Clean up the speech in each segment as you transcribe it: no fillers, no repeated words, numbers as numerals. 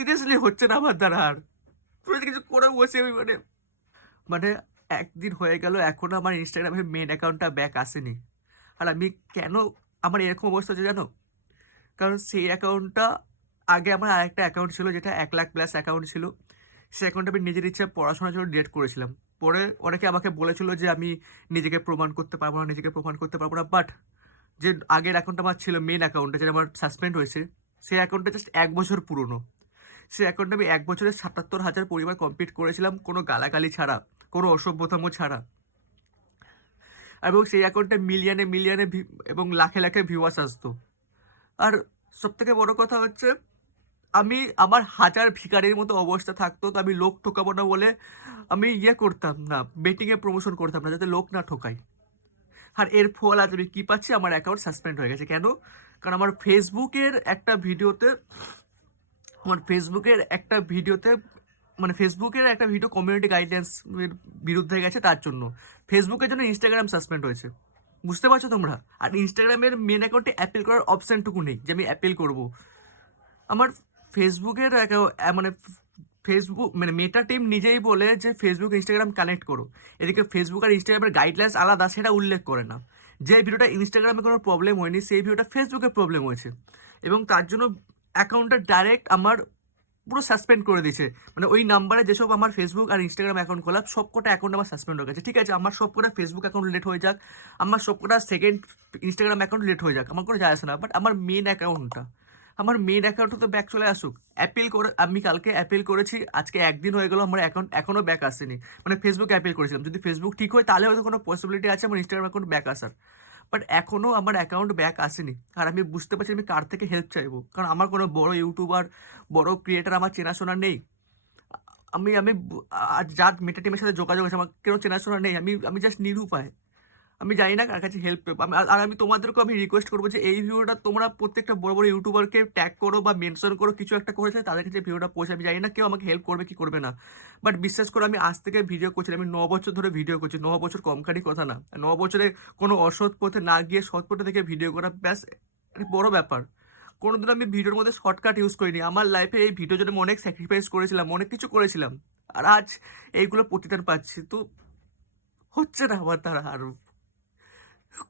Seriously হচ্ছে না আমার দ্বারা আর। পুরো কিছু করে বসে আমি মানে মানে একদিন হয়ে গেল এখনো আমার ইনস্টাগ্রামের মেইন অ্যাকাউন্টটা ব্যাক আসেনি। আর আমি কেন আমার এরকম অবস্থা হচ্ছে জানো? কারণ সেই অ্যাকাউন্টটা আগে আমার আরেকটা অ্যাকাউন্ট ছিল যেটা 1,00,000 প্লাস অ্যাকাউন্ট ছিল। সেই অ্যাকাউন্টটা আমি নিজের ইচ্ছায় পড়াশোনার জন্য ডিলিট করেছিলাম। পরে অনেকে আমাকে বলেছিল যে আমি নিজেকে প্রমাণ করতে পারবো না, নিজেকে প্রমাণ করতে পারবো না। বাট যে আগের অ্যাকাউন্টটা আমার ছিল মেইন অ্যাকাউন্টটা যেটা আমার সাসপেন্ড হয়েছে, সেই অ্যাকাউন্টটা জাস্ট 1 বছর পুরনো। সেই অ্যাকাউন্টে আমি 1 বছরে 77,000 পরিবার কমপ্লিট করেছিলাম কোনো গালাগালি ছাড়া, কোনো অসভ্যতাম ছাড়া। এবং সেই অ্যাকাউন্টে মিলিয়নে মিলিয়নে এবং লাখে লাখে ভিউয়ার্স আসতো। আর সবথেকে বড় কথা হচ্ছে আমি আমার হাজার ভিখারির মতো অবস্থা থাকতো, তো আমি লোক ঠকাবো না বলে আমি করতাম না, বেটিংয়ে প্রমোশন করতাম না যাতে লোক না ঠকাই। আর এর ফল আজ আমি কী পাচ্ছি? আমার অ্যাকাউন্ট সাসপেন্ড হয়ে গেছে। কেন? কারণ আমার ফেসবুকের একটা ভিডিওতে আমার ফেসবুকের একটা ভিডিওতে মানে ফেসবুকের একটা ভিডিও কমিউনিটি গাইডলাইন্স বিরুদ্ধে গেছে, তার জন্য ফেসবুকের জন্য ইনস্টাগ্রাম সাসপেন্ড হয়েছে। বুঝতে পারছো তোমরা? আর ইনস্টাগ্রামের মেন অ্যাকাউন্টে অ্যাপিল করার অপশানটুকু নেই যে আমি অ্যাপিল করব। আমার ফেসবুকের মানে ফেসবুক মানে মেটা টিম নিজেই বলে যে ফেসবুক ইনস্টাগ্রাম কানেক্ট করো, এদিকে ফেসবুক আর ইনস্টাগ্রামের গাইডলাইন্স আলাদা সেটা উল্লেখ করে না। যে ভিডিওটা ইনস্টাগ্রামে কোনো প্রবলেম হয়নি সেই ভিডিওটা ফেসবুকে প্রবলেম হয়েছে, এবং তার জন্য অ্যাকাউন্টটা ডাইরেক্ট আমার পুরো সাসপেন্ড করে দিয়েছে। মানে ওই নাম্বারে যেসব আমার ফেসবুক আর ইনস্টাগ্রাম অ্যাকাউন্ট খোলা সব কটা অ্যাকাউন্ট আমার সাসপেন্ড হয়ে গেছে। ঠিক আছে, আমার সব কটা ফেসবুক অ্যাকাউন্ট লেট হয়ে যাক, আমার সব কটা সেকেন্ড ইনস্টাগ্রাম অ্যাকাউন্ট লেট হয়ে যাক, আমার কোনো যায় আসে না। বাট আমার মেন অ্যাকাউন্টটা তো ব্যাক চলে আসুক। অ্যাপিল করে আমি কালকে অ্যাপিল করেছি, আজকে একদিন হয়ে গেল, আমার অ্যাকাউন্ট এখনও ব্যাক আসেনি। মানে ফেসবুকে অ্যাপিল করেছিলাম, যদি ফেসবুক ঠিক হয় তাহলে হয়তো কোনো পসিবিলিটি আছে আমার ইনস্টাগ্রাম অ্যাকাউন্ট ব্যাক আসার। বাট এখনও আমার অ্যাকাউন্ট ব্যাক আসেনি। আর আমি বুঝতে পারছি আমি কার থেকে হেল্প চাইবো, কারণ আমার কোনো বড় ইউটিউবার, বড় ক্রিয়েটার আমার চেনাশোনা নেই। আমি আমি আর যার মেটা টিমের সাথে যোগাযোগ আছে আমার কেউ চেনাশোনা নেই। আমি আমি জাস্ট নিরুপায়। আমি জানি না কার কাছে হেল্প পেব। আর আমি তোমাদেরকেও আমি রিকোয়েস্ট করবো যে এই ভিডিওটা তোমরা প্রত্যেকটা বড় বড় ইউটিউবারকে ট্যাগ করো বা মেনশন করো, কিছু একটা করেছে তাদের কাছে ভিডিওটা পৌঁছে। আমি জানি না কেউ আমাকে হেল্প করবে কি করবে না। বাট বিশ্বাস করো আমি আজ থেকে ভিডিও করছি, আমি 9 বছর ধরে ভিডিও করছি। 9 বছর কমকারি কথা না। 9 বছরে কোনো অসৎ পথে না গিয়ে সৎ পথে থেকে ভিডিও করা ব্যাস একটা বড় ব্যাপার। কোনোদিন আমি ভিডিওর মধ্যে শর্টকাট ইউজ করিনি। আমার লাইফে এই ভিডিওর জন্য আমি অনেক স্যাক্রিফাইস করেছিলাম, অনেক কিছু করেছিলাম। আর আজ এইগুলো প্রতিদান পাচ্ছি, তো হচ্ছে না আমার দ্বারা। আর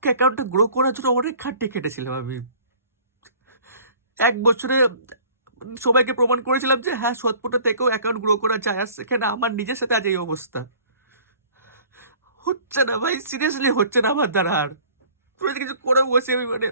অ্যাকাউন্টটা গ্রো করার জন্য অনেক খাটনি কেটেছিলাম আমি। 1 বছরে সবাইকে প্রমাণ করেছিলাম যে হ্যাঁ সৎপটা থেকেও অ্যাকাউন্ট গ্রো করা যায়, আর সেখানে আমার নিজের সাথে আজ এই অবস্থা। হচ্ছে না ভাই, সিরিয়াসলি হচ্ছে না আমার দ্বারা আর। পুরো কিছু করে বসে আমি মানে